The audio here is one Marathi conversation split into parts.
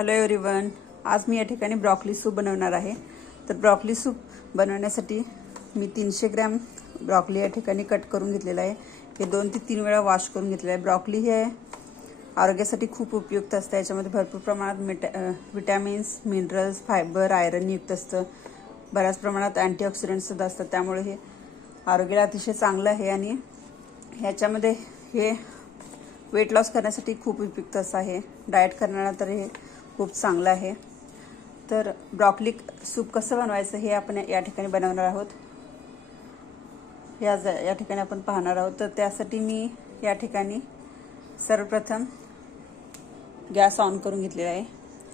हॅलो एव्हरीवन, आज मी या ठिकाणी ब्रॉकली सूप बनवणार आहे। तर ब्रॉकली सूप बनवण्यासाठी मी 300 ग्रॅम ब्रॉकली या ठिकाणी कट करून घेतलेला आहे। हे 2 ते 3 वेळा वॉश करून घेतलेलं आहे। ब्रॉकली हे आरोग्यासाठी खूप उपयुक्त असतं। याच्यामध्ये भरपूर प्रमाणात विटॅमिन्स, मिनरल्स, फायबर, आयरन युक्त असतं। बऱ्याच प्रमाणात अँटीऑक्सिडंट्स सुद्धा असतात, त्यामुळे हे आरोग्याला अतिशय चांगलं आहे आणि ह्याच्यामध्ये हे वेट लॉस करण्यासाठी खूप उपयुक्त असं आहे। डाएट करणारा तर हे खूप चांगलं आहे। तर ब्रॉकली सूप कसं बनवायचं हे आपण या ठिकाणी बनवणार आहोत। या ठिकाणी आपण पाहणार आहोत। तर त्यासाठी मी या ठिकाणी सर्वप्रथम गॅस ऑन करून घेतलेला आहे।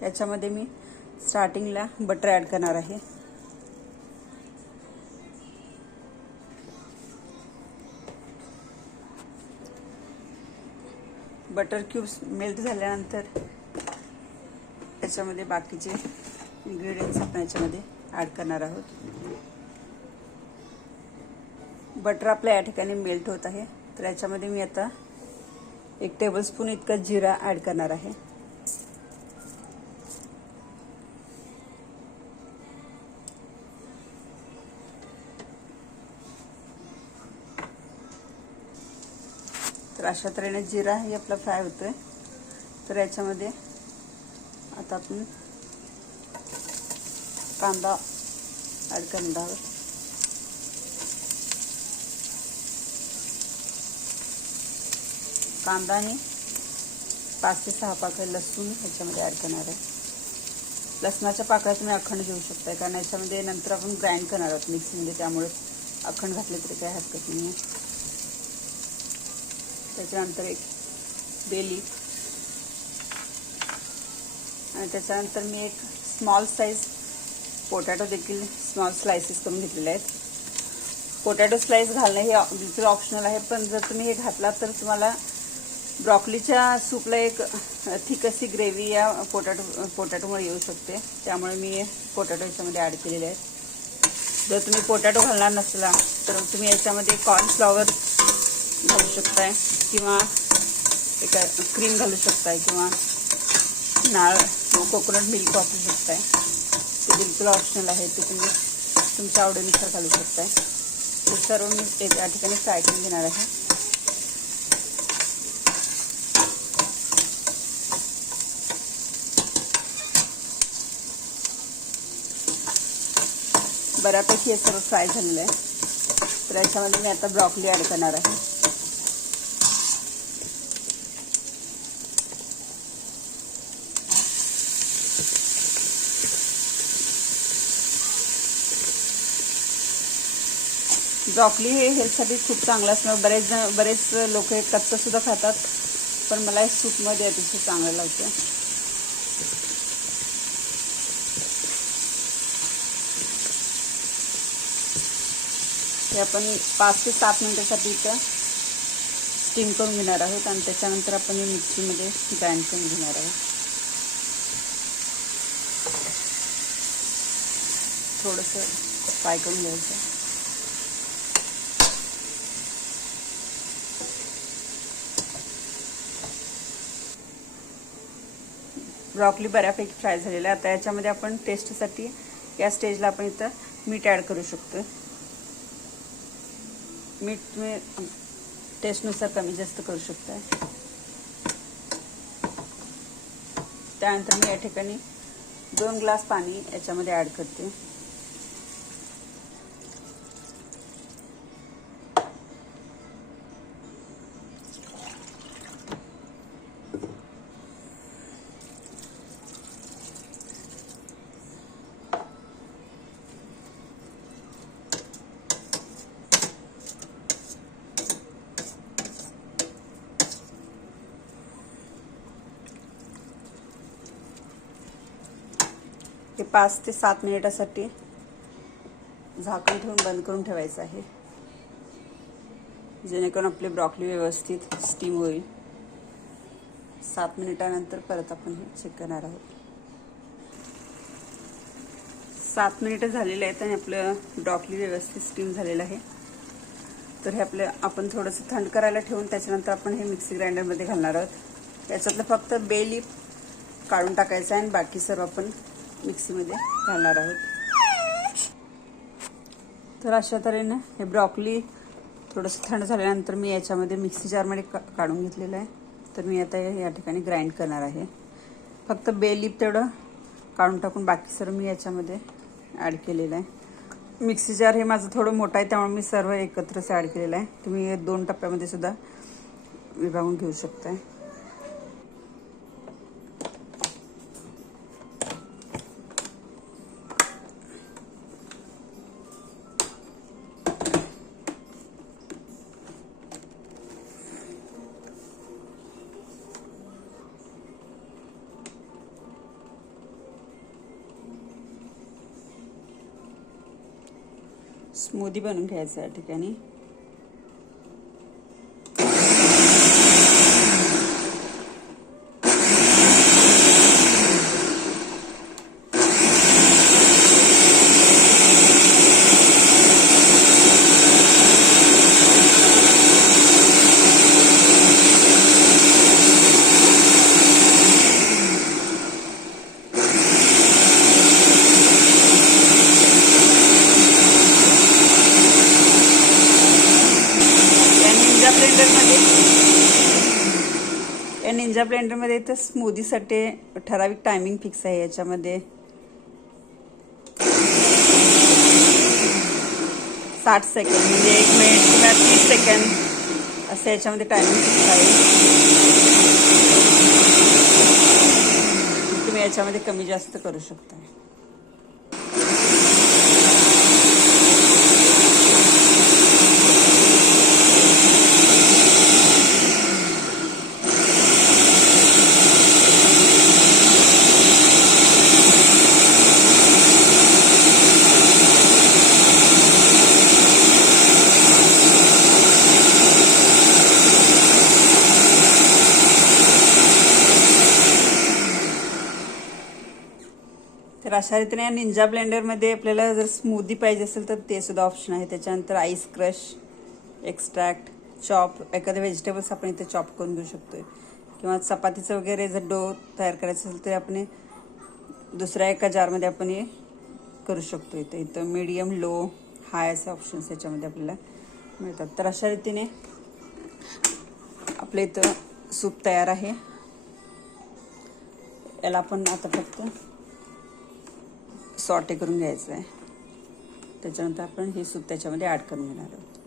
याच्यामध्ये मी स्टार्टिंगला बटर ॲड करणार आहे। बटर क्यूब्स मेल्ट झाल्यानंतर याच्यामध्ये बाकीचे इंग्रेडियंट्स आपण याच्यामध्ये ॲड करणार आहोत। बटर आपल्या या ठिकाणी मेल्ट होत आहे। तर याच्यामध्ये मी आता 1 टेबलस्पून इतका जिरा ॲड करणार आहे। तर अशा तऱ्हेने जिरा ही आपला फ्राय होतोय। तर याच्यामध्ये आता आपण कांदा ॲड करणार आहोत। कांदा आणि 5 ते 6 पाकळ्या लसूण ह्याच्यामध्ये ॲड करणार आहे। लसणाच्या पाकळ्या तुम्ही अखंड घेऊ शकता, कारण याच्यामध्ये नंतर आपण ग्राइंड करणार आहोत मिक्सीमध्ये, त्यामुळे अखंड घातले तरी काही हरकत नाही आहे। त्याच्यानंतर एक बे लीफ आणि त्याच्यानंतर मी एक स्मॉल साईज पोटॅटो देखील स्मॉल स्लाइसेस करून घेतलेले आहेत। पोटॅटो स्लाइस घालणे हे बिलकुल ऑप्शनल आहे, पण जर तुम्ही हे घातला तर तुम्हाला ब्रॉकलीच्या सूपला एक थिक अशी ग्रेव्ही या पोटॅटोमुळे येऊ शकते, त्यामुळे मी पोटॅटो याच्यामध्ये ॲड केलेले आहेत। जर तुम्ही पोटॅटो घालणार नसला तर तुम्ही याच्यामध्ये कॉर्नफ्लॉवर घालू शकताय किंवा एक क्रीम घालू शकताय किंवा कोकोनट मिल्क वापरू शकताय। ते बिलकुल ऑप्शनल आहे, ते तुम्ही तुमच्या आवडीनुसार घालू शकताय। ते सर्व मी या ठिकाणी फ्राय करून घेणार आहे। बऱ्यापैकी हे सर्व फ्राय झालेलं आहे। तर याच्यामध्ये मी आता ब्रॉकली ॲड करणार आहे। ब्रॉकली हे हेल्थसाठी खूप चांगलं असतं। बरेच लोक हे कच्चं सुद्धा खातात, पण मला हे सूपमध्ये अतिशय चांगलं लागतं। हे आपण 5 ते 7 मिनिटासाठी इथं स्टीम करून घेणार आहोत आणि त्याच्यानंतर आपण हे मिक्सीमध्ये ग्राइंड करून घेणार आहोत। थोडंसं फ्राय करून घ्यायचं। ब्रॉकली बऱ्यापैकी फ्राय झालेला आहे। आता याच्यामध्ये आपण टेस्टसाठी या स्टेजला आपण इथं मीठ ॲड करू शकतो। मीठ तुम्ही टेस्टनुसार कमी जास्त करू शकता। त्यानंतर मी या ठिकाणी 2 ग्लास पाणी याच्यामध्ये ॲड करते। हे 5 ते 7 मिनिटासाठी झाकण ठेवून बंद करून ठेवायचं आहे, जेणेकरून आपली ब्रॉकली व्यवस्थित स्टीम होईल। 7 मिनिटानंतर परत आपण हे चेक करणार आहोत। 7 मिनिटं झालेले आहेत आणि आपलं ब्रॉकली व्यवस्थित स्टीम झालेलं आहे। तर हे आपण थोडंसं थंड करायला ठेवून त्याच्यानंतर आपण हे मिक्सी ग्राइंडरमध्ये घालणार आहोत। याच्यातलं फक्त बे लीफ काढून टाकायचं आहे आणि बाकी सर्व आपण मिक्सीमध्ये घालणार आहोत। तर अशा तऱ्हेने हे ब्रॉकली थोडंसं थंड झाल्यानंतर मी याच्यामध्ये मिक्सी जारमध्ये काढून घेतलेलं आहे। तर मी आता या ठिकाणी ग्राइंड करणार आहे। फक्त बे लीफ तेवढं काढून टाकून बाकी सर्व मी याच्यामध्ये ॲड केलेलं आहे। मिक्सी जार हे माझं थोडं मोठं आहे त्यामुळे मी सर्व एकत्रच ॲड केलेलं आहे। तुम्ही 2 टप्प्यामध्ये सुद्धा विभागून घेऊ शकता। स्मूदी बनवून घ्यायचं या ठिकाणी। या निंजा ब्लेंडरमध्ये तर स्मूदीसाठी ठराविक टायमिंग फिक्स आहे। याच्यामध्ये 60 सेकंड म्हणजे 1 मिनिट किंवा 30 सेकंड असं याच्यामध्ये टायमिंग फिक्स आहे। तुम्ही याच्यामध्ये कमी जास्त करू शकता। तर अशा रीतीने या निंजा ब्लेंडरमध्ये आपल्याला जर स्मूदी पाहिजे असेल तर ते सुद्धा ऑप्शन आहे। त्याच्यानंतर आईस क्रश, एक्स्ट्रॅक्ट, चॉप, एखादे व्हेजिटेबल्स आपण इथे चॉप करून घेऊ शकतोय किंवा चपातीचं वगैरे जर डो तयार करायचं असेल तर आपण दुसऱ्या एका जारमध्ये आपण हे करू शकतो। इथं मीडियम, लो, हाय असे ऑप्शन्स याच्यामध्ये आपल्याला मिळतात। तर अशा रीतीने आपलं इथं सूप तयार आहे। याला आपण आता फक्त सॉटे करून घ्यायचं आहे। त्याच्यानंतर आपण हे सूप त्याच्यामध्ये ॲड करून घेणार आहोत।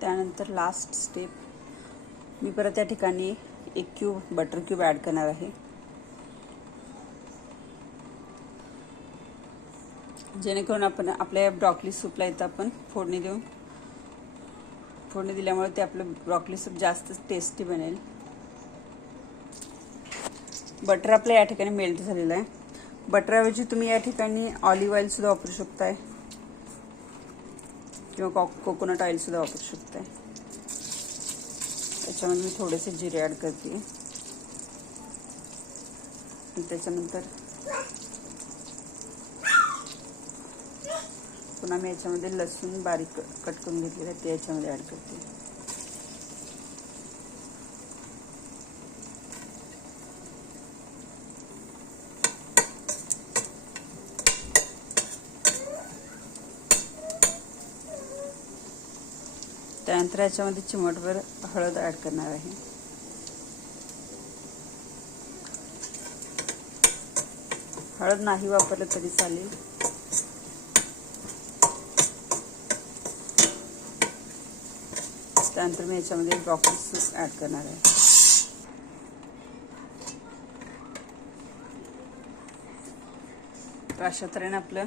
त्यानंतर लास्ट स्टेप मी परत या ठिकाणी 1 क्यूब बटर क्यूब ॲड करणार आहे, जेणेकरून आपण आपल्या ब्रॉकली सूपला इथं आपण फोडणी दिल्यामुळे ते आपलं ब्रॉकली सूप जास्त टेस्टी बनेल। बटर आपल्या या ठिकाणी मेल्ट झालेलं आहे। बटरऐवजी तुम्ही या ठिकाणी ऑलिव्ह ऑइल सुद्धा वापरू शकताय किंवा कोकोनट ऑइल सुद्धा वापरू शकताय। त्याच्यामध्ये मी थोडेसे जिरे ॲड करते। त्याच्यानंतर पुन्हा मी याच्यामध्ये लसूण बारीक कट करून घेतलेलं आहे ते याच्यामध्ये ॲड करते। त्यानंतर याच्यामध्ये चिमटभर हळद ॲड करणार आहे। हळद नाही वापरलं तरी चालेल। त्यानंतर मी याच्यामध्ये ब्रॉकली सूप ॲड करणार आहे। तर अशा तऱ्हेने आपलं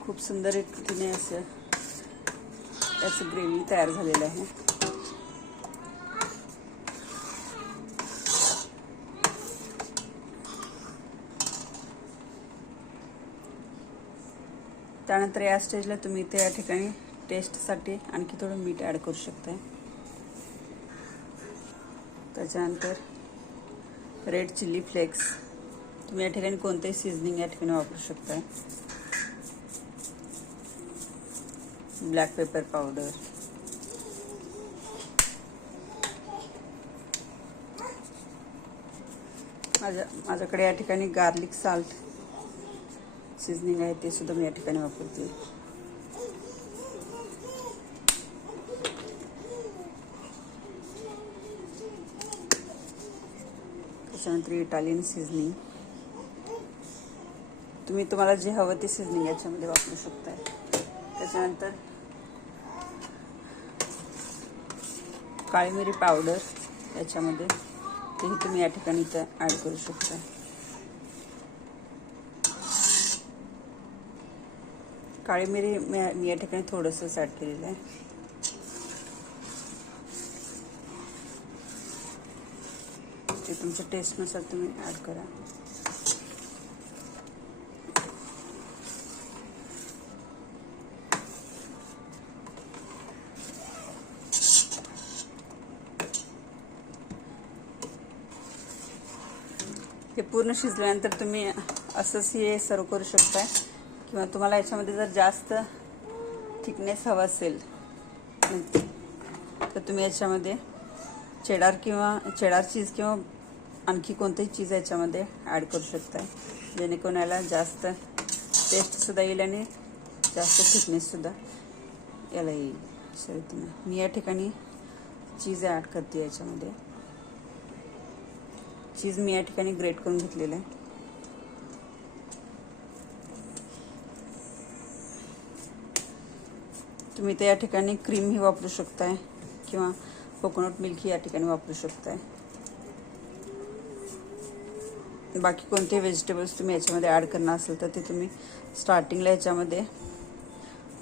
खूप सुंदर रीतीने असं याचं ग्रेव्ही तयार झालेलं आहे। त्यानंतर या स्टेजला तुम्ही इथे या ठिकाणी टेस्टसाठी आणखी थोडं मीठ ॲड करू शकताय। त्याच्यानंतर रेड चिली फ्लेक्स, तुम्ही या ठिकाणी कोणतेही सीझनिंग या ठिकाणी वापरू शकताय। ब्लॅक पेपर पावडर, माझ्याकडे या ठिकाणी गार्लिक साल्ट सीझनिंग आहे, ते सुद्धा मी या ठिकाणी वापरते. त्याच्यानंतर इटालियन सीझनिंग, तुम्हाला जे हवं ते सीझनिंग याच्यामध्ये वापरू शकताय. त्याच्यानंतर काळी मिरी पावडर याच्यामध्ये, तेही तुम्ही या ठिकाणी इथं ॲड करू शकता. काळी मिरी मी या ठिकाणी थोडंसंच ॲड केलेलं आहे. ते तुमच्या टेस्टनुसार तुम्ही ॲड करा. हे पूर्ण शिजल्यानंतर तुम्ही असंच हे सर्व करू शकताय, किंवा तुम्हाला याच्यामध्ये जर जास्त थिकनेस हवा असेल तर तुम्ही याच्यामध्ये चेडार चीज किंवा आणखी कोणतंही चीज याच्यामध्ये ॲड करू शकताय, जेणेकरून याला जास्त टेस्टसुद्धा येईल आणि जास्त थिकनेससुद्धा याला येईल. मी या ठिकाणी चीज ॲड करते. याच्यामध्ये चीज मी या ठिकाणी ग्रेट करून घेतलेलं आहे. तुम्ही तर या ठिकाणी क्रीम ही वापरू शकताय, किंवा कोकोनट मिल्क ही या ठिकाणी वापरू शकताय. बाकी कोणते व्हेजिटेबल्स तुम्ही याच्यामध्ये ॲड करणार असेल तर ते तुम्ही स्टार्टिंगला याच्यामध्ये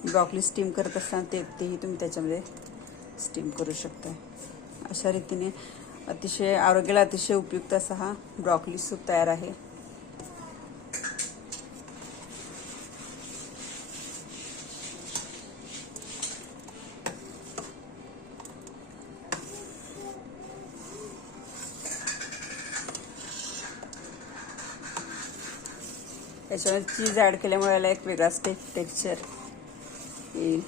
ब्रॉकली स्टीम करत असताना तेही तुम्ही त्याच्यामध्ये स्टीम करू शकता. अशा रीतीने आरोग्याला अतिशय उपयुक्त असा हा ब्रॉकली सूप तयार आहे. याच्यामध्ये चीज ॲड केल्यामुळे याला एक वेगळाच टेक्स्चर येईल.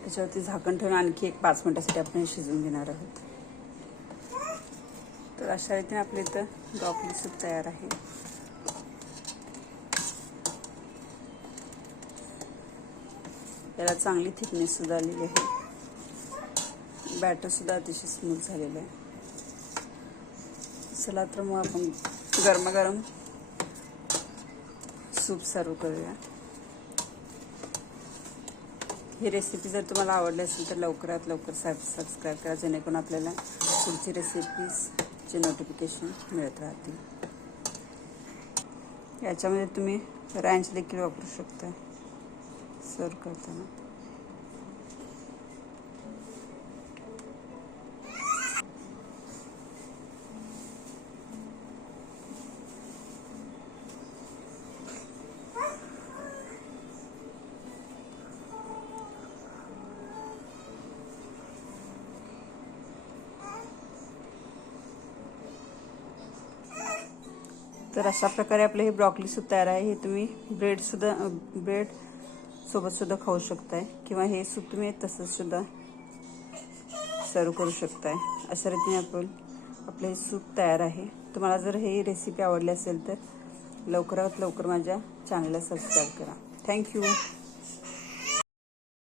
त्याच्यावरती झाकण ठेवून आणखी एक 5 मिनिटासाठी आपण शिजवून घेणार आहोत. तर अशा रीतीने आपल्या इथं ब्रॉकली सूप तयार आहे. याला चांगली थिकनेस सुद्धा आलेली आहे. बॅटर सुद्धा अतिशय स्मूथ झालेलं आहे. चला तर मग आपण गरमागरम सूप सर्व करूया. ही रेसिपी जर तुम्हाला आवडली असेल तर लवकरात लवकर सबस्क्राईब करा, जेणेकरून आपल्याला पुढची रेसिपीजचे नोटिफिकेशन मिळत राहतील. याच्यामध्ये तुम्ही रँच देखील वापरू शकता सर्व करताना. तर अशा प्रकारे आपलं हे ब्रॉकली सूप तयार आहे. हे तुम्ही ब्रेड सोबत सुद्धा खाऊ शकताय, किंवा हे सूप तुम्ही तसंच सुद्धा सर्व करू शकताय. अशा रीतीने आपलं हे सूप तयार आहे. तुम्हाला जर ही रेसिपी आवडली असेल तर लवकरात लवकर माझ्या चॅनलला सबस्क्राईब करा. थँक्यू.